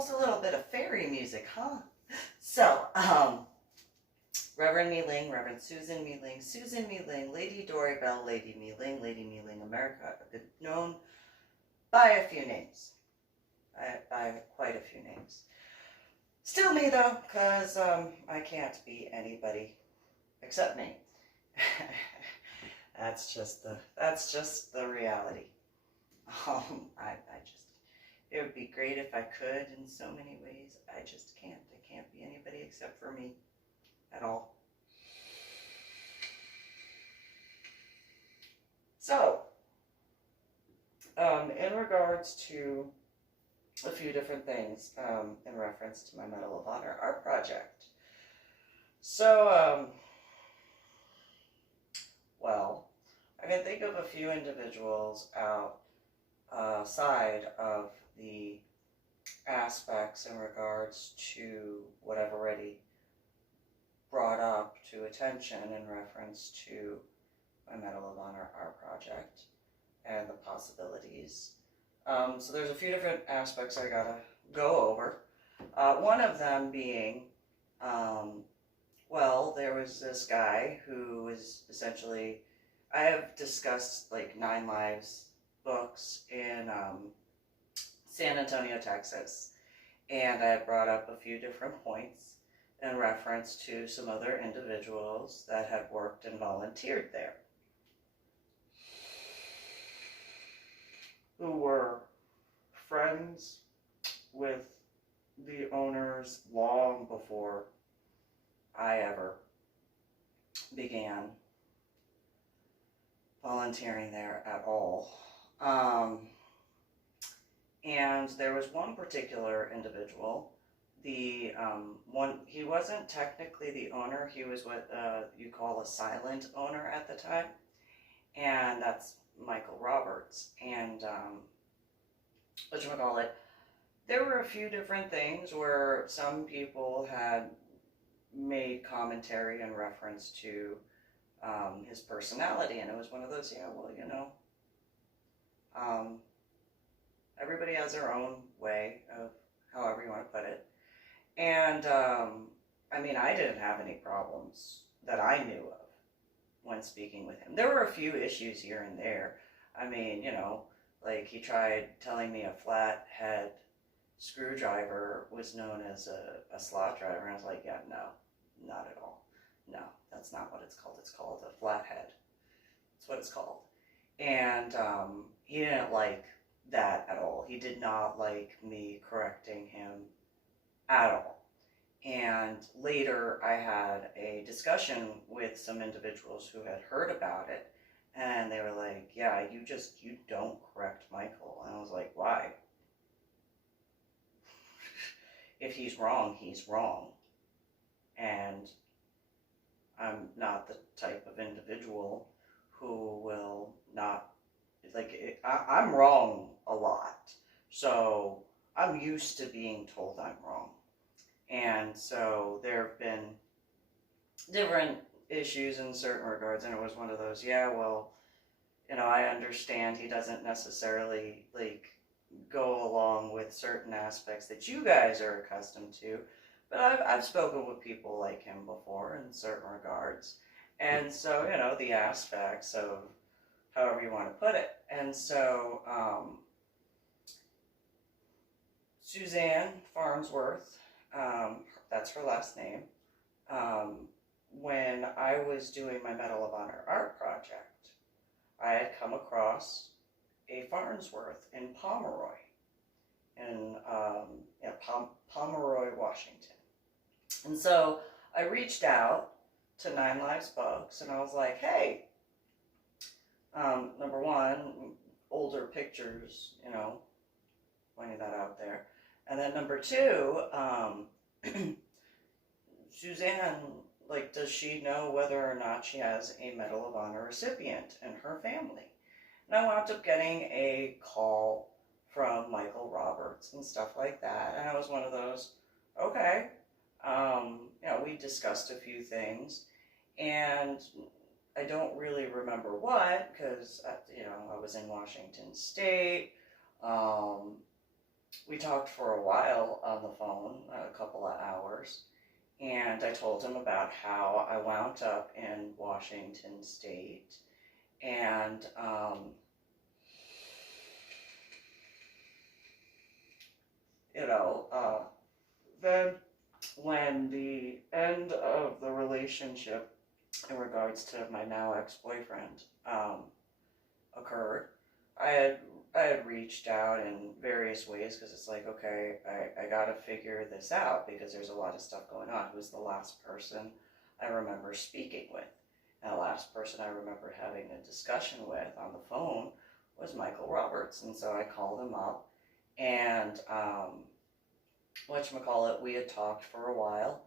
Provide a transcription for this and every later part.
almost a little bit of fairy music, huh? So, Reverend MeeLing, Reverend Susan MeeLing, Lady Dori, Belle, Lady MeeLing, America, known by a few names, by quite a few names. Still me though, because I can't be anybody except me. That's just the reality. It would be great if I could in so many ways. I just can't. I can't be anybody except for me at all. So, in regards to a few different things in reference to my Medal of Honor art project. So, well, I can think of a few individuals outside of the aspects in regards to what I've already brought up to attention in reference to my Medal of Honor art project and the possibilities. So there's a few different aspects I gotta go over. One of them being, well, there was this guy who was essentially, I have discussed like 9 Lives books in San Antonio, Texas, and I had brought up a few different points in reference to some other individuals that had worked and volunteered there, who were friends with the owners long before I ever began volunteering there at all. And there was one particular individual, he wasn't technically the owner, he was what you call a silent owner at the time, and that's Michael Roberts. And whatchamacallit, there were a few different things where some people had made commentary in reference to his personality, and it was one of those, yeah, well, you know, everybody has their own way of however you want to put it. And I mean, I didn't have any problems that I knew of when speaking with him. There were a few issues here and there. I mean, you know, like he tried telling me a flathead screwdriver was known as a slot driver, and I was like, yeah, no, not at all. No, that's not what it's called. It's called a flathead. That's what it's called. And he didn't like that at all. He did not like me correcting him at all. And later I had a discussion with some individuals who had heard about it, and they were like, yeah, you don't correct Michael. And I was like, why? If he's wrong, he's wrong. And I'm not the type of individual who will not, like, I'm wrong a lot. So I'm used to being told I'm wrong. And so there have been different issues in certain regards, and it was one of those, yeah, well, you know, I understand he doesn't necessarily, like, go along with certain aspects that you guys are accustomed to, but I've spoken with people like him before in certain regards. And so, you know, the aspects of however you want to put it. And so, Suzanne Farnsworth, that's her last name, when I was doing my Medal of Honor art project, I had come across a Farnsworth in Pomeroy, Pomeroy, Washington. And so I reached out to 9 Lives Books, and I was like, hey, number one, older pictures, you know, pointing that out there. And then number two, Suzanne, like, does she know whether or not she has a Medal of Honor recipient in her family? And I wound up getting a call from Michael Roberts and stuff like that. And I was one of those, okay. You know, we discussed a few things, and I don't really remember what, because, you know, I was in Washington State. we talked for a while on the phone, a couple of hours, and I told him about how I wound up in Washington State, and you know, then when the end of the relationship in regards to my now ex-boyfriend occurred, I had reached out in various ways because it's like, okay, I got to figure this out because there's a lot of stuff going on. Who was the last person I remember speaking with? And the last person I remember having a discussion with on the phone was Michael Roberts. And so I called him up, and whatchamacallit, we had talked for a while,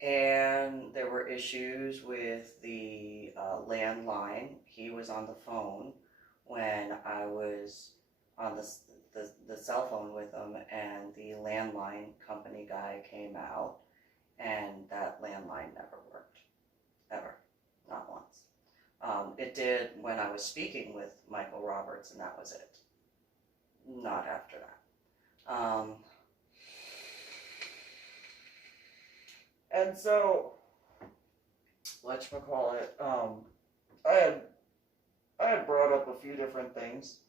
and there were issues with the landline. He was on the phone when I was on the cell phone with him, and the landline company guy came out, and that landline never worked, ever, not once. It did when I was speaking with Michael Roberts, and that was it. Not after that. And so, whatchamacallit, I had brought up a few different things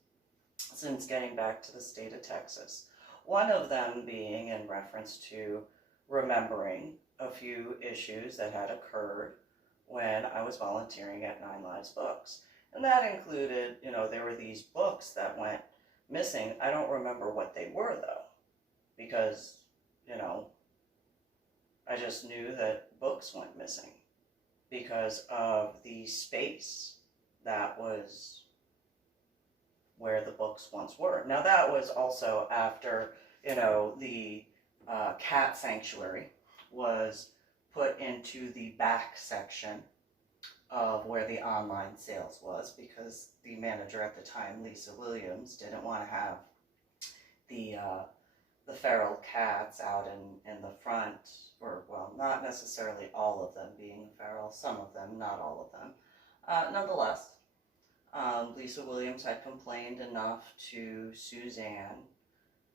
since getting back to the state of Texas. One of them being in reference to remembering a few issues that had occurred when I was volunteering at Nine Lives Books. And that included, there were these books that went missing. I don't remember what they were, though, because, I just knew that books went missing because of the space that was where the books once were. Now, that was also after, the cat sanctuary was put into the back section of where the online sales was, because the manager at the time, Lisa Williams, didn't want to have the feral cats out in the front, or, well, not necessarily all of them being feral, some of them, not all of them. Nonetheless, Lisa Williams had complained enough to Suzanne,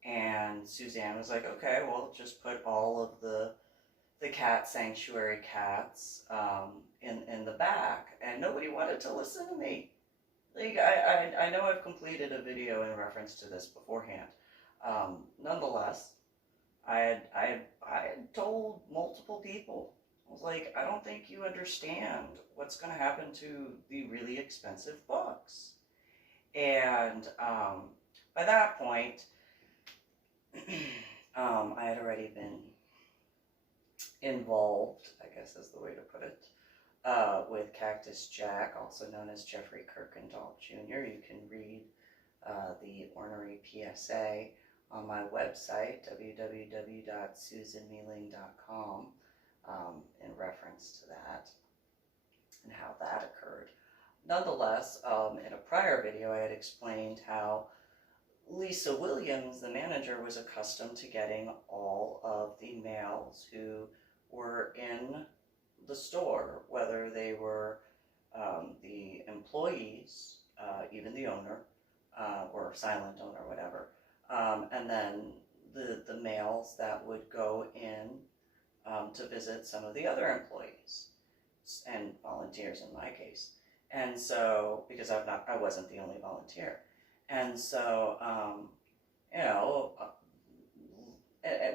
and Suzanne was like, okay, well, just put all of the cat sanctuary cats in the back, and nobody wanted to listen to me. Like, I know I've completed a video in reference to this beforehand. Nonetheless, I had told multiple people, I was like, I don't think you understand what's going to happen to the really expensive books. And by that point, I had already been involved, I guess is the way to put it, with Cactus Jack, also known as Jeffrey Kirkendall Jr. You can read the ornery PSA on my website, www.susanmeeling.com, in reference to that and how that occurred. Nonetheless, in a prior video, I had explained how Lisa Williams, the manager, was accustomed to getting all of the males who were in the store, whether they were the employees, even the owner, or silent owner, whatever, and then the males that would go in to visit some of the other employees and volunteers in my case. And so, because I wasn't the only volunteer. And so,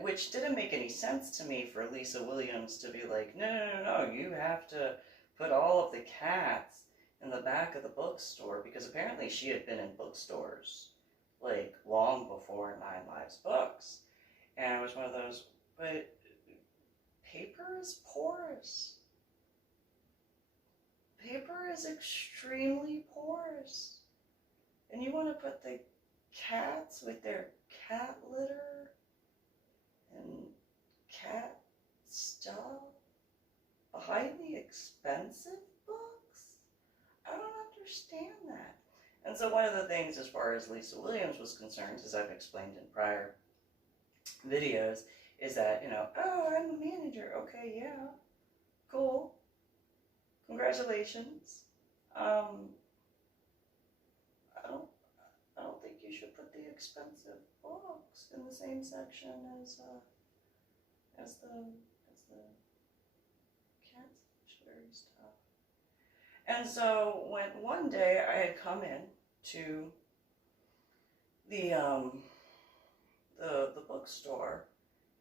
which didn't make any sense to me for Lisa Williams to be like, no, you have to put all of the cats in the back of the bookstore, because apparently she had been in bookstores like long before Nine Lives Books. And it was one of those, but paper is porous. Paper is extremely porous. And you want to put the cats with their cat litter and cat stuff behind the expensive books? I don't understand that. And so one of the things as far as Lisa Williams was concerned, as I've explained in prior videos, is that, oh, I'm the manager. Okay, yeah, cool. Congratulations. I don't think you should put the expensive books in the same section as the cat sanctuary stuff. And so when one day I had come in to the bookstore,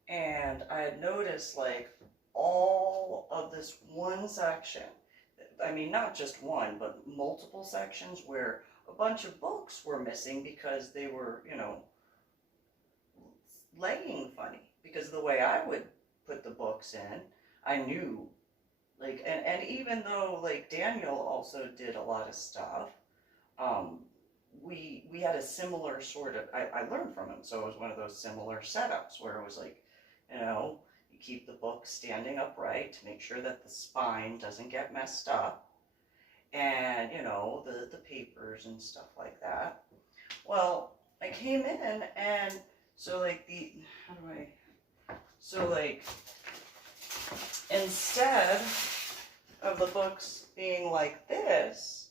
and I had noticed like all of this one section. I mean, not just one, but multiple sections where a bunch of books were missing because they were, laying funny. Because of the way I would put the books in, I knew, like, and even though, like, Daniel also did a lot of stuff, we had a similar sort of, I learned from him, so it was one of those similar setups where it was like, you keep the book standing upright to make sure that the spine doesn't get messed up, and, the papers and stuff like that. Well, I came in, and so, like, instead of the books being like this,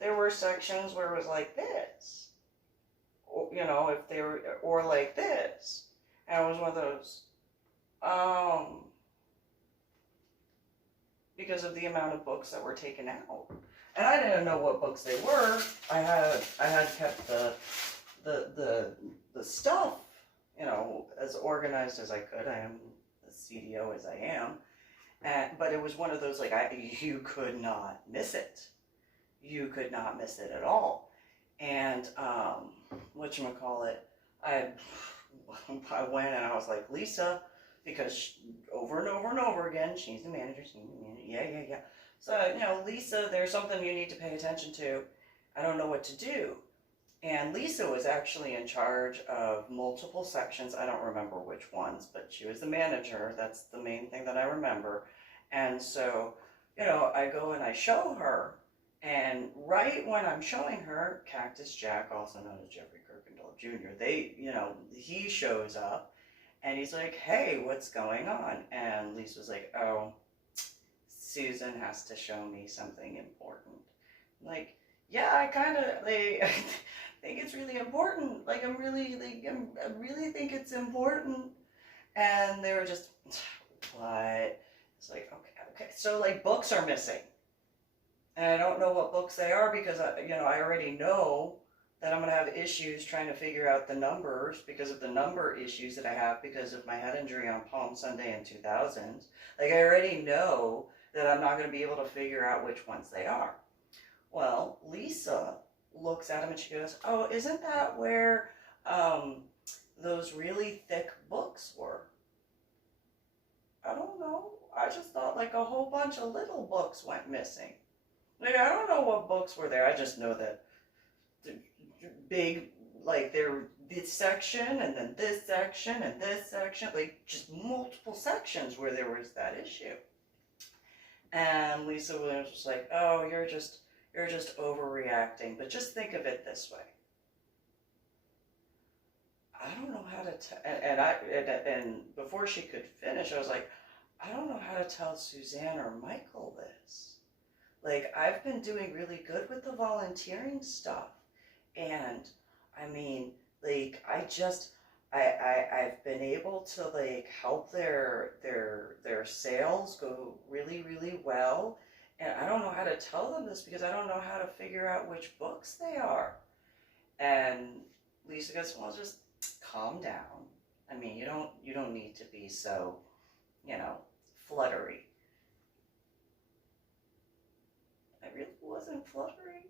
there were sections where it was like this, or, if they were, or like this, and it was one of those, because of the amount of books that were taken out. And I didn't know what books they were. I had kept the stuff, as organized as I could. I am the CDO as I am. But it was one of those, like, you could not miss it. You could not miss it at all. And, whatchamacallit, I went and I was like, Lisa, because over and over and over again, she's the manager, yeah. So, Lisa, there's something you need to pay attention to. I don't know what to do. And Lisa was actually in charge of multiple sections. I don't remember which ones, but she was the manager. That's the main thing that I remember. And so, I go and I show her. And right when I'm showing her, Cactus Jack, also known as Jeffrey Kirkendall Jr., he shows up. And he's like, hey, what's going on? And Lisa's like, oh, Susan has to show me something important. I'm like, yeah, I kind of, I think it's really important. Like, I really think it's important. And they were just, what? It's like, okay. So, like, books are missing. And I don't know what books they are because, I already know that I'm going to have issues trying to figure out the numbers because of the number issues that I have because of my head injury on Palm Sunday in 2000. Like, I already know that I'm not going to be able to figure out which ones they are. Well, Lisa looks at them and she goes, oh, isn't that where those really thick books were? I don't know. I just thought like a whole bunch of little books went missing. Like, I don't know what books were there. I just know that the big, like, there were this section and then this section and this section, like just multiple sections where there was that issue. And Lisa was just like, oh, you're just overreacting. But just think of it this way. I don't know how to and before she could finish, I was like, I don't know how to tell Suzanne or Michael this. Like, I've been doing really good with the volunteering stuff. And I mean, like, I've been able to like help their sales go really, really well. And I don't know how to tell them this because I don't know how to figure out which books they are. And Lisa goes, well, just calm down. I mean, you don't need to be so, fluttery. I really wasn't fluttering.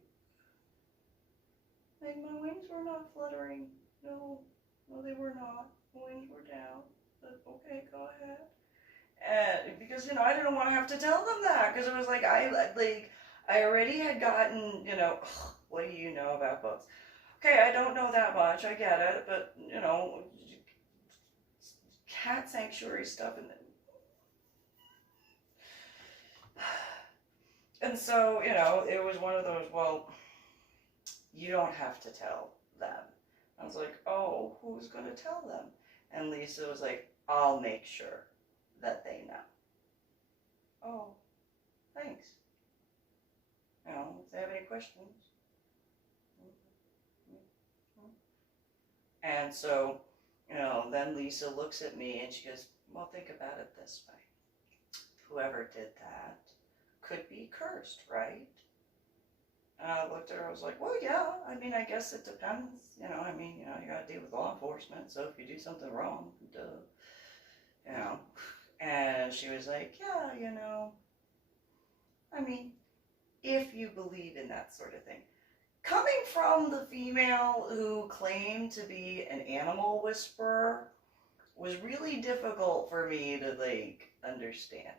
Like, my wings were not fluttering. No, they were not. My wings were down. But okay, go ahead. And because, I didn't want to have to tell them that because it was like, I already had gotten, what do you know about books? Okay, I don't know that much. I get it. But, cat sanctuary stuff and so, it was one of those, well, you don't have to tell them. I was like, oh, who's going to tell them? And Lisa was like, I'll make sure that they know. Oh, thanks. If they have any questions. And so, then Lisa looks at me and she goes, well, think about it this way. Whoever did that could be cursed, right? And I looked at her, I was like, well, yeah, I mean, I guess it depends. You got to deal with law enforcement, so if you do something wrong, duh. And she was like, yeah, I mean, if you believe in that sort of thing. Coming from the female who claimed to be an animal whisperer was really difficult for me to, understand.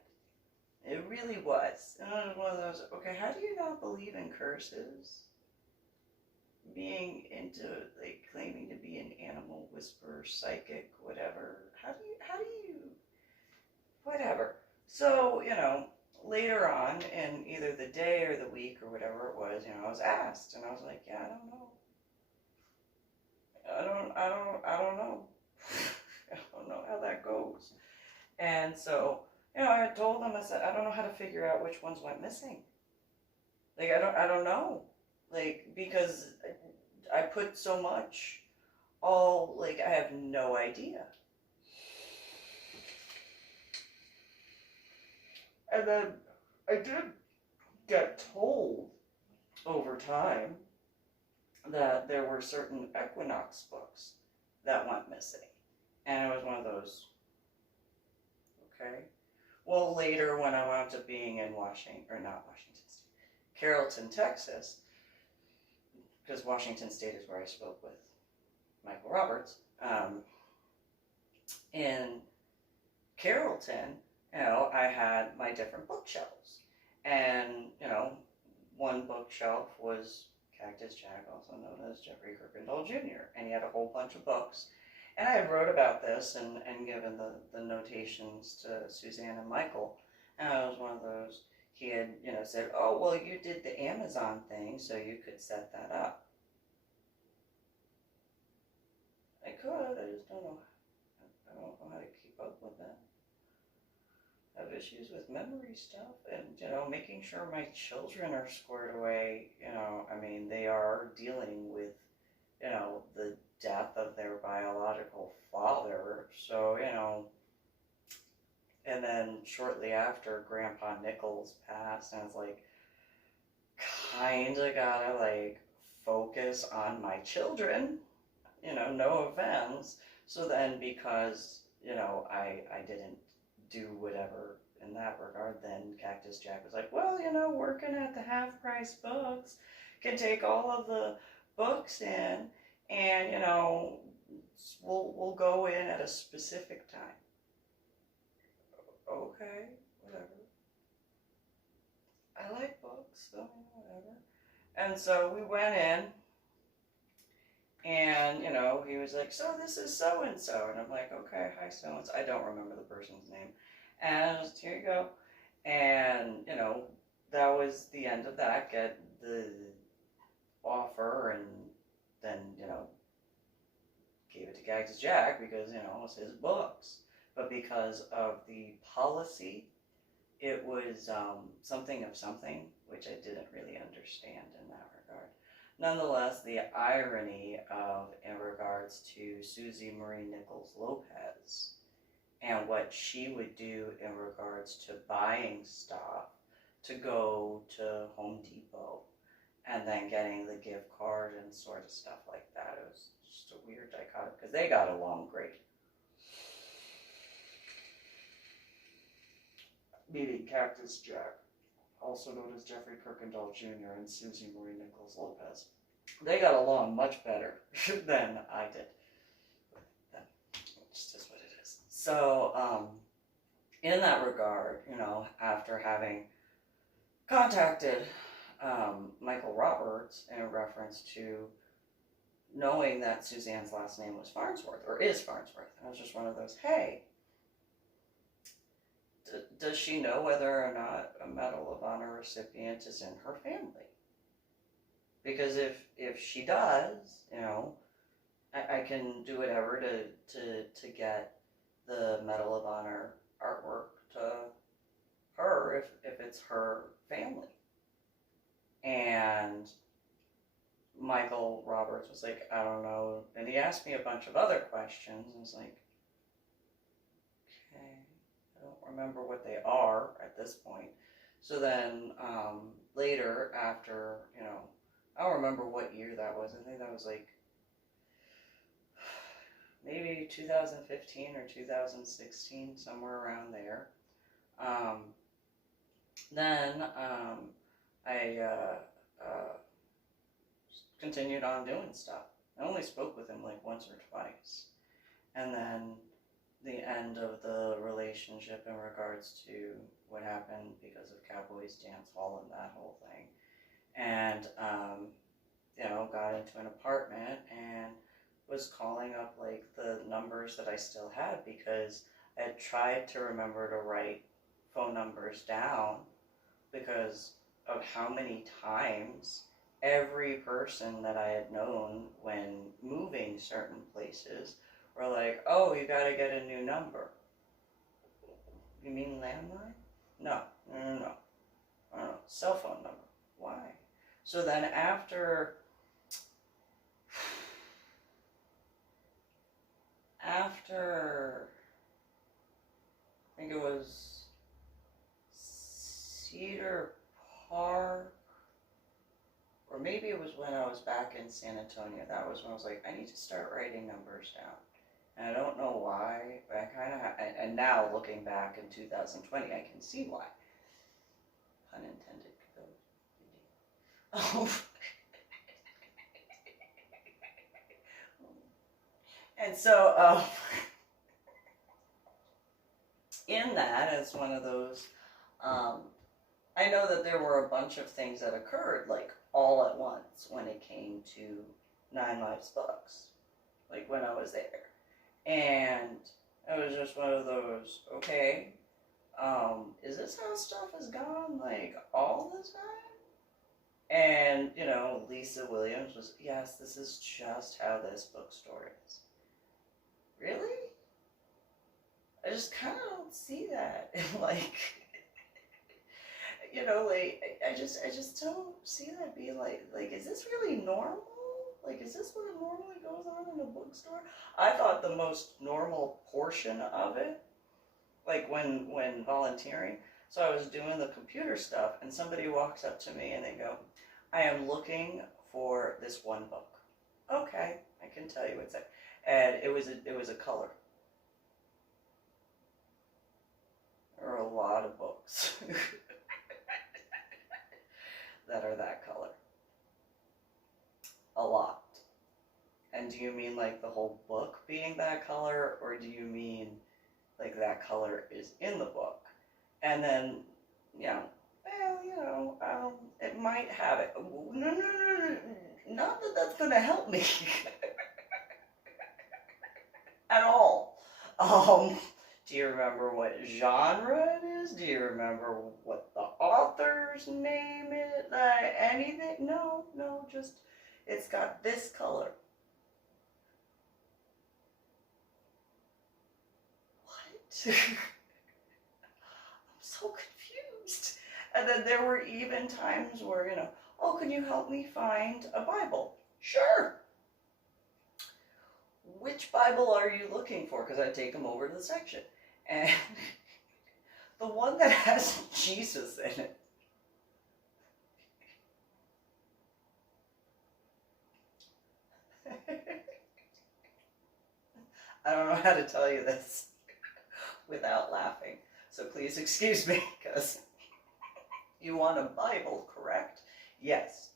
It really was. And it was one of those, okay, how do you not believe in curses? Being into, claiming to be an animal whisperer, psychic, whatever. How do you, whatever. So, later on in either the day or the week or whatever it was, I was asked, and I was like, yeah, I don't know. I don't know. I don't know how that goes. And so, I told them, I said, I don't know how to figure out which ones went missing. I don't know. Because I put so much I have no idea. And then I did get told over time that there were certain equinox books that went missing. And it was one of those, okay. Well, later when I wound up being in Carrollton, Texas, because Washington State is where I spoke with Michael Roberts, in Carrollton, I had my different bookshelves. And, one bookshelf was Cactus Jack, also known as Jeffrey Kirkendall Jr., and he had a whole bunch of books. And I had wrote about this and given the notations to Suzanne and Michael, and I was one of those, he had, said, oh, well, you did the Amazon thing, so you could set that up. I could, I just don't know. I don't know how to keep up with that. I have issues with memory stuff and, making sure my children are squared away. They are dealing with, the death of their biological father. So, and then shortly after Grandpa Nichols passed, and I was like, kinda gotta, focus on my children, no offense. So then because, I didn't do whatever in that regard, then Cactus Jack was like, well, working at the half-price books can take all of the books in, and, we'll go in at a specific time. Okay, whatever. I like books, so whatever. And so we went in, and, he was like, so this is so-and-so. And I'm like, okay, hi, so-and-so. I don't remember the person's name. And just, here you go. And, that was the end of that. Get the offer, and then, gave it to Cactus Jack because, it was his books. But because of the policy, it was something of something, which I didn't really understand in that regard. Nonetheless, the irony of, in regards to Susie Marie Nichols Lopez, and what she would do in regards to buying stuff to go to Home Depot and then getting the gift card and sort of stuff like that. It was just a weird dichotomy because they got along great. Meeting Cactus Jack, also known as Jeffrey Kirkendall Jr. and Susie Marie Nichols Lopez. They got along much better than I did. It just is what it is. So, in that regard, after having contacted Michael Roberts in reference to knowing that Suzanne's last name was Farnsworth, or is Farnsworth, I was just one of those, hey, does she know whether or not a Medal of Honor recipient is in her family? Because if she does, I can do whatever to get the Medal of Honor artwork to her if it's her family. And Michael Roberts was like, I don't know. And he asked me a bunch of other questions. And I was like, okay, I don't remember what they are at this point. So then later, after, I don't remember what year that was. I think that was like maybe 2015 or 2016, somewhere around there. Then I continued on doing stuff. I only spoke with him like once or twice. And then the end of the relationship in regards to what happened because of Cowboys Dance Hall and that whole thing. And, got into an apartment and was calling up like the numbers that I still had because I had tried to remember to write phone numbers down because of how many times every person that I had known when moving certain places were like, oh, you gotta get a new number. You mean landline? No. Cell phone number. Why? So then after I think it was Cedar Park, or maybe it was when I was back in San Antonio. That was when I was like, I need to start writing numbers down. And I don't know why, but I kind of and now looking back in 2020, I can see why. Pun intended. Oh. And so, in that, as one of those, I know that there were a bunch of things that occurred, like, all at once when it came to Nine Lives books, like, when I was there. And it was just one of those, okay, is this how stuff has gone, like, all the time? And, Lisa Williams was, yes, this is just how this bookstore is. Really? I just kind of don't see that. Like, I just don't see that being like, is this really normal? Like, is this what normally goes on in a bookstore? I thought the most normal portion of it, like when volunteering, so I was doing the computer stuff and somebody walks up to me and they go, I am looking for this one book. Okay, I can tell you what's there. And it was a color. There are a lot of books that are that color. A lot. And do you mean like the whole book being that color, or do you mean like that color is in the book? And then, it might have it. No. Not that that's going to help me at all. Do you remember what genre it is? Do you remember what the author's name is? Anything? No, just it's got this color. What? I'm so confused. And then there were even times where, oh, can you help me find a Bible? Sure. Which Bible are you looking for? Because I take them over to the section. And the one that has Jesus in it. I don't know how to tell you this without laughing. So please excuse me, because you want a Bible, correct? Yes.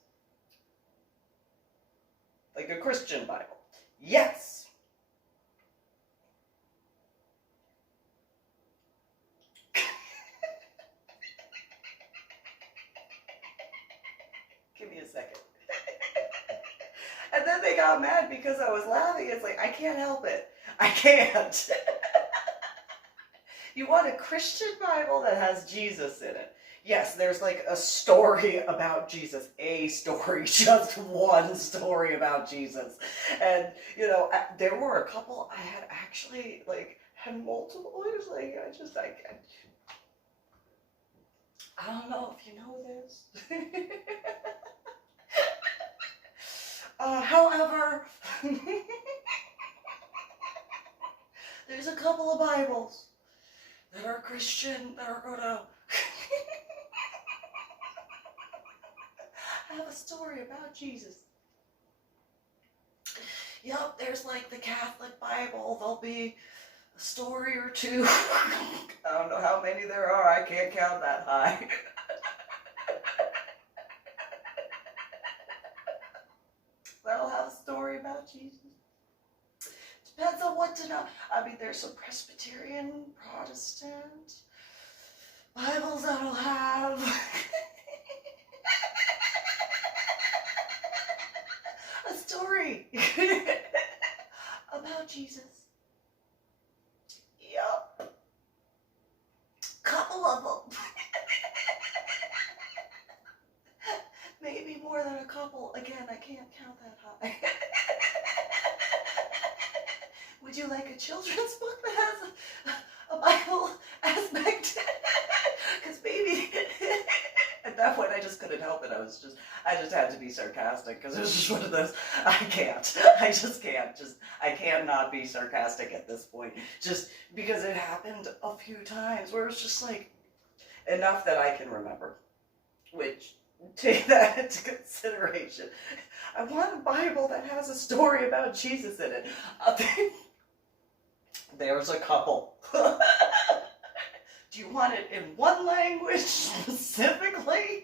Like a Christian Bible. Yes. Give me a second. And then they got mad because I was laughing. It's like, I can't help it. I can't. You want a Christian Bible that has Jesus in it. Yes, there's like a story about Jesus. A story, just one story about Jesus. And, there were a couple I had actually, had multiple. It was like, I don't know if you know this. However, there's a couple of Bibles that are Christian that are going to have a story about Jesus. Yep, there's like the Catholic Bible. There'll be a story or two. I don't know how many there are. I can't count that high. That'll have a story about Jesus. Depends on what to know. I mean, there's some Presbyterian, Protestant Bibles that'll have a story about Jesus. Yup. Couple of them. Maybe more than a couple. Again, I can't count that high. Would you like a children's book that has a Bible aspect? Because maybe at that point I just couldn't help it. I just had to be sarcastic because it was just one of those. I just can't. I cannot be sarcastic at this point. Just because it happened a few times where it's just like enough that I can remember. Which, take that into consideration. I want a Bible that has a story about Jesus in it. There's a couple. Do you want it in one language specifically?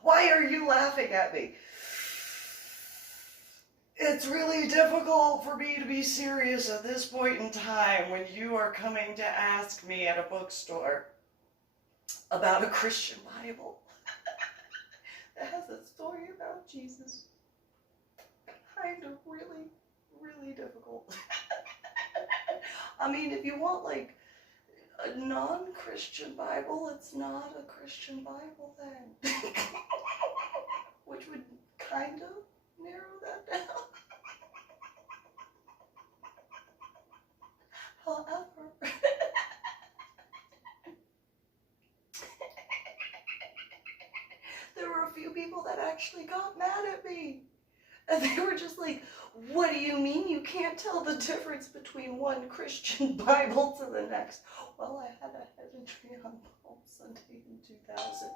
Why are you laughing at me? It's really difficult for me to be serious at this point in time when you are coming to ask me at a bookstore about a Christian Bible that has a story about Jesus. Kind of really, really difficult. I mean, if you want like a non-Christian Bible, it's not a Christian Bible then. Which would kind of narrow that down. However, there were a few people that actually got mad at me. And they were just like, what do you mean you can't tell the difference between one Christian Bible to the next? Well, I had a head injury on Palm Sunday in 2000.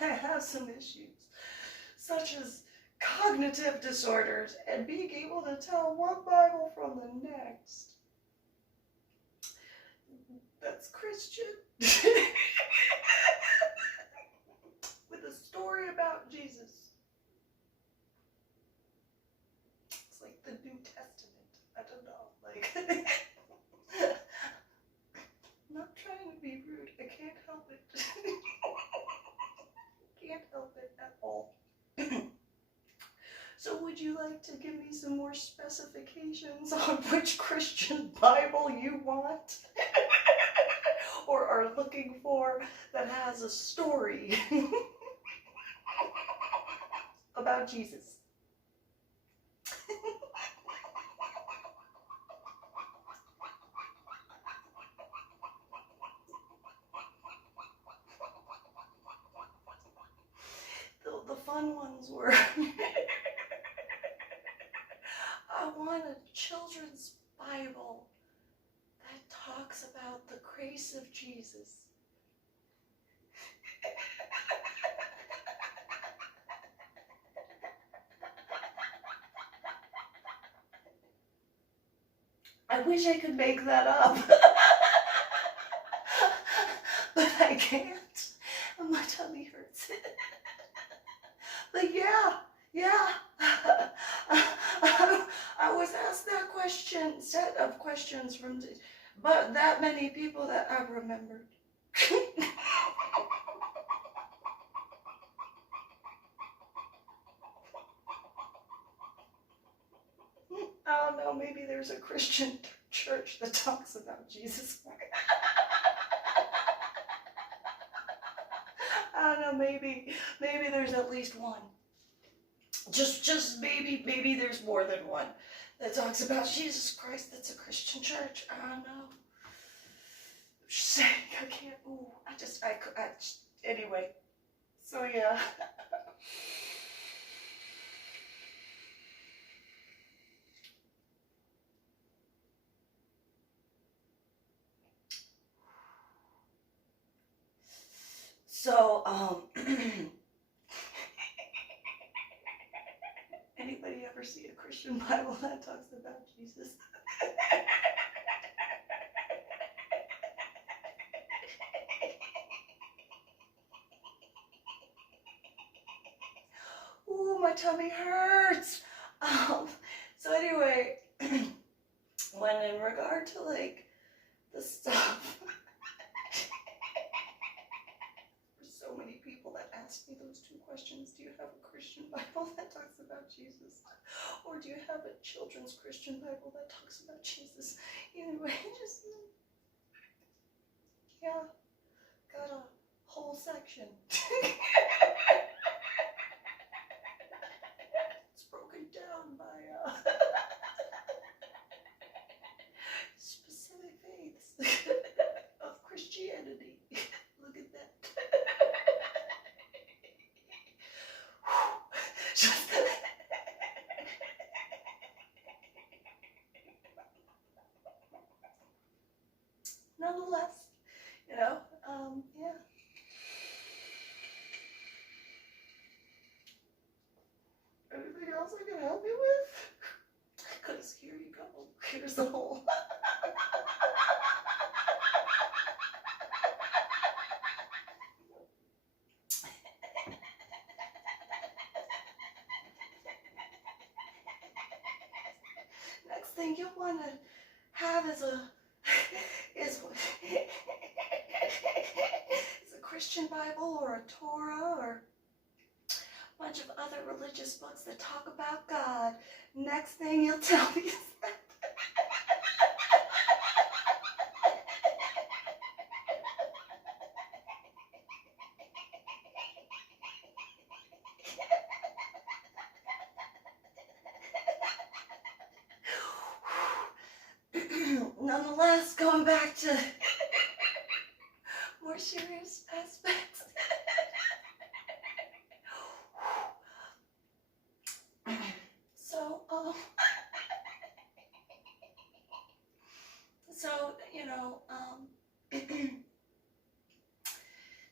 I have some issues, such as cognitive disorders and being able to tell one Bible from the next. That's Christian. With a story about Jesus. It's like the New Testament. I don't know. Like, I'm not trying to be rude. I can't help it. Can't help it at all. So would you like to give me some more specifications on which Christian Bible you want? Or are looking for that has a story about Jesus? The fun ones were I want a children's Bible that talks about the grace of Jesus. I wish I could make that up. But I can't. My tummy hurts. But yeah. I was asked that set of questions from, but that many people that I remembered. I don't know, maybe there's a Christian church that talks about Jesus. I don't know, maybe there's at least one. Just maybe there's more than one that talks about Jesus Christ that's a Christian church. I don't know. Just saying, I can't, anyway. So yeah. So, anybody ever see a Christian Bible that talks about Jesus? Ooh, my tummy hurts. So anyway, when in regard to like the stuff, there's so many people that ask me those two questions. Do you have a Christian Bible that talks about Jesus? Or do you have a children's Christian Bible that talks about Jesus? Anyway, just, yeah, got a whole section. It's broken down by specific faiths of Christianity. Look at that. Nonetheless, yeah. Anything else I can help you with? Because here you go. Here's the whole. Next thing you'll want to have is a Christian Bible or a Torah or a bunch of other religious books that talk about God. Next thing you'll tell me is that. Nonetheless, going back to more serious aspects. So,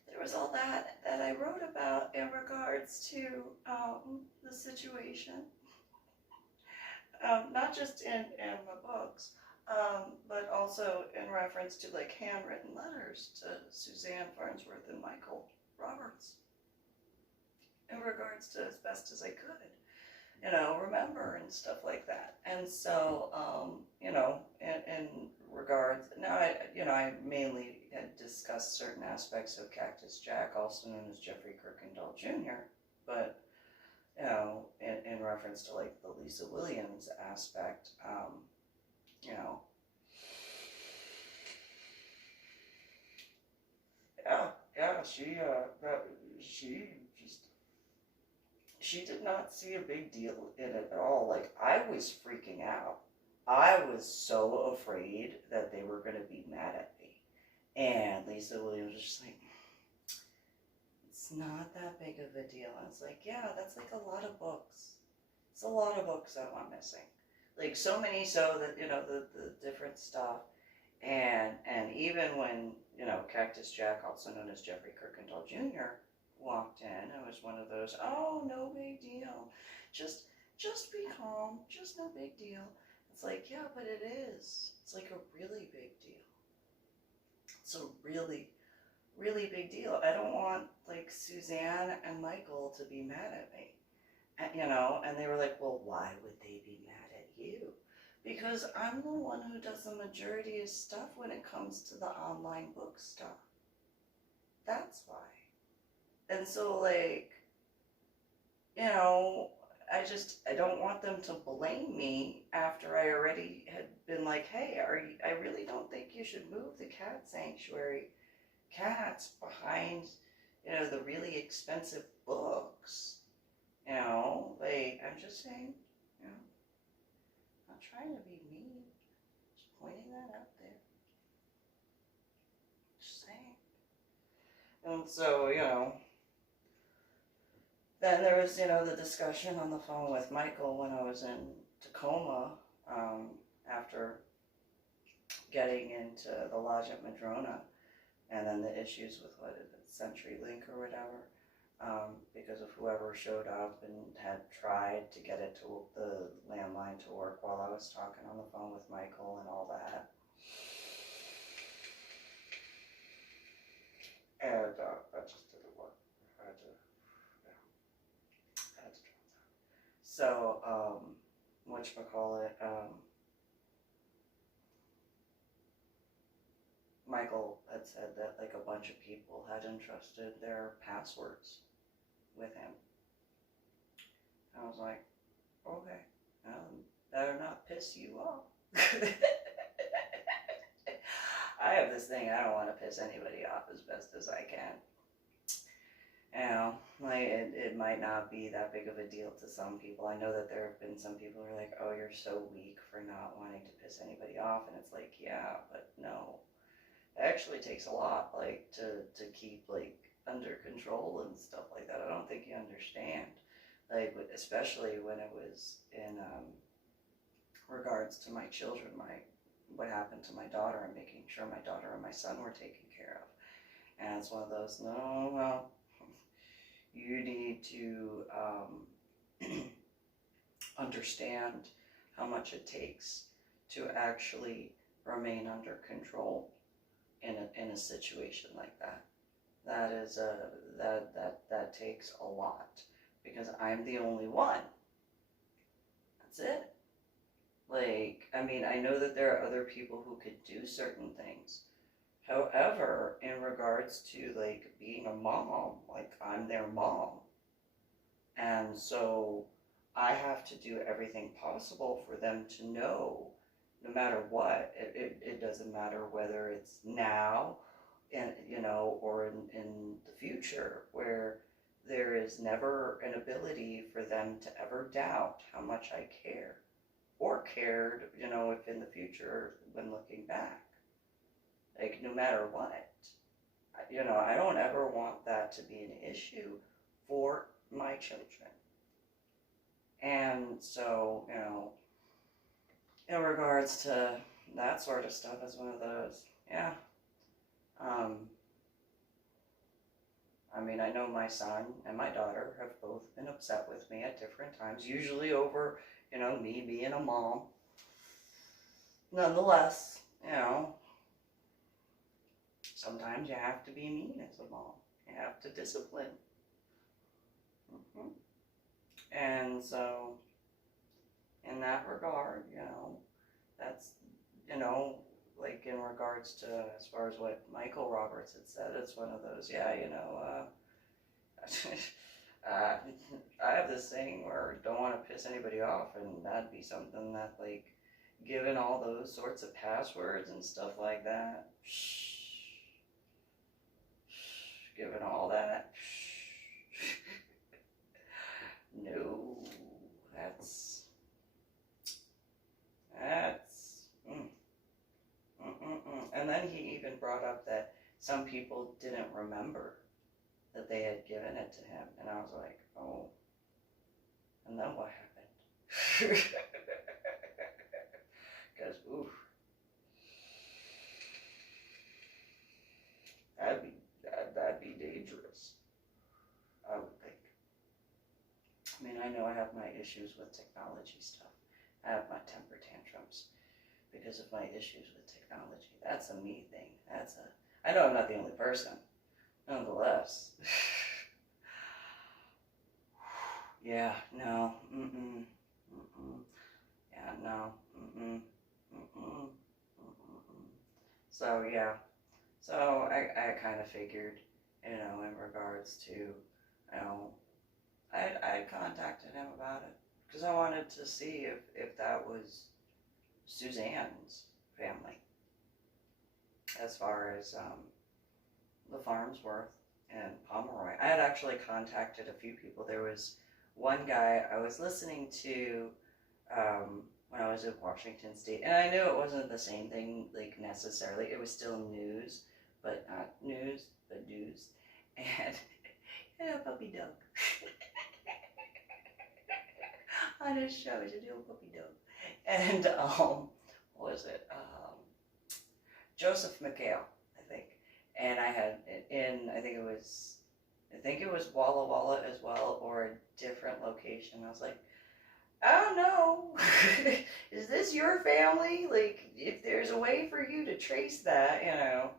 there was all that I wrote about in regards to the situation. Not just in the books, but also in reference to like handwritten letters to Suzanne Farnsworth and McHale Roberts in regards to as best as I could, remember and stuff like that. And so, in regards, now I mainly had discussed certain aspects of Cactus Jack, also known as Jeffrey Kirkendall Jr., but in reference to like the Lisa Williams aspect, she did not see a big deal in it at all. Like, I was freaking out. I was so afraid that they were going to be mad at me. And Lisa Williams was just like, it's not that big of a deal. And it's like, yeah, that's like a lot of books. It's a lot of books that I'm missing. Like, so many so that, the different stuff. And even when, Cactus Jack, also known as Jeffrey Kirkendall Jr., walked in, it was one of those, oh, no big deal. Just be calm. Just no big deal. It's like, yeah, but it is. It's like a really big deal. It's a really, really big deal. I don't want, like, Suzanne and McHale to be mad at me. And they were like, well, why would they be mad at you? Because I'm the one who does the majority of stuff when it comes to the online book stuff. That's why. And so, like, I don't want them to blame me after I already had been like, hey, I really don't think you should move the cat sanctuary cats behind, the really expensive books. I'm just saying, not trying to be mean, just pointing that out there. Just saying. And so, then there was, you know, the discussion on the phone with Michael when I was in Tacoma, after getting into the lodge at Madrona, and then the issues with what is it, CenturyLink or whatever, because of whoever showed up and had tried to get it to the landline to work while I was talking on the phone with Michael and all that. And that just didn't work. I had to drop that. So, whatchamacallit, Michael had said that like a bunch of people had entrusted their passwords with him. I was like, okay, better not piss you off. I have this thing, I don't want to piss anybody off as best as I can. You know, like it might not be that big of a deal to some people. I know that there have been some people who are like, oh, you're so weak for not wanting to piss anybody off. And it's like, yeah, but no. It actually takes a lot, like, to keep, like, under control and stuff like that. I don't think you understand. Like, especially when it was in regards to my children, what happened to my daughter, and making sure my daughter and my son were taken care of. And it's one of those, no, well, you need to understand how much it takes to actually remain under control in a situation like that. That is that takes a lot, because I'm the only one. That's it. Like, I mean, I know that there are other people who could do certain things. However, in regards to like being a mom, like I'm their mom. And so I have to do everything possible for them to know, no matter what, it doesn't matter whether it's now, and you know, or in the future, where there is never an ability for them to ever doubt how much I care, or cared, you know, if in the future when looking back, like no matter what, you know, I don't ever want that to be an issue for my children. And so, you know, in regards to that sort of stuff, is one of those, yeah. I mean, I know my son and my daughter have both been upset with me at different times, usually over, you know, me being a mom. Nonetheless, you know, sometimes you have to be mean as a mom. You have to discipline. And so, in that regard, you know, that's, you know, like in regards to, as far as what Michael Roberts had said, it's one of those, yeah, you know, I have this thing where I don't want to piss anybody off, and that'd be something that, like, given all those sorts of passwords and stuff like that, given all that, no, that's, and then he even brought up that some people didn't remember that they had given it to him, and I was like, oh, and then what happened? Because, oof, that'd be dangerous, I would think. I mean, I know I have my issues with technology stuff. I have my temper tantrums because of my issues with technology. That's a me thing. I know I'm not the only person, nonetheless. Yeah, no, yeah, no, So, yeah, so I kind of figured, you know, in regards to, you know, I contacted him about it, because I wanted to see if that was Suzanne's family, as far as the Farnsworth and Pomeroy. I had actually contacted a few people. There was one guy I was listening to when I was in Washington State, and I knew it wasn't the same thing, like, necessarily. It was still news, but not news, but news. And, yeah, puppy dog. on his show. He's a little puppy dog. And what was it? Joseph McHale, I think. And I had I think it was Walla Walla as well, or a different location. I was like, I don't know. Is this your family? Like, if there's a way for you to trace that, you know,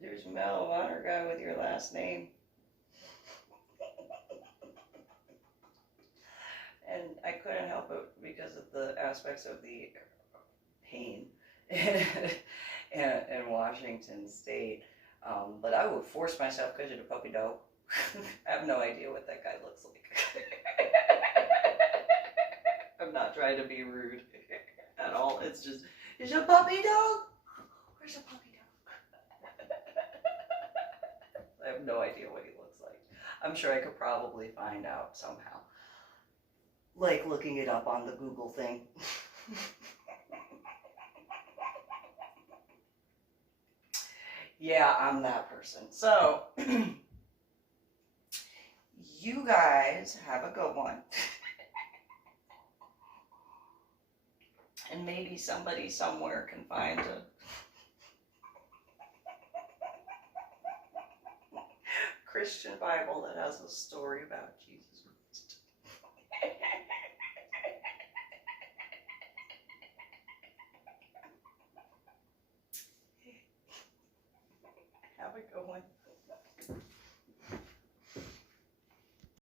there's a Medal of Honor guy with your last name. And I couldn't help it because of the aspects of the pain in Washington State. But I would force myself because you're a puppy dog. I have no idea what that guy looks like. I'm not trying to be rude at all. It's just, is a puppy dog? Where's a puppy dog? I have no idea what he looks like. I'm sure I could probably find out somehow. Like looking it up on the Google thing. Yeah, I'm that person. So, you guys have a good one. And maybe somebody somewhere can find a Christian Bible that has a story about Jesus Christ. Have a good one.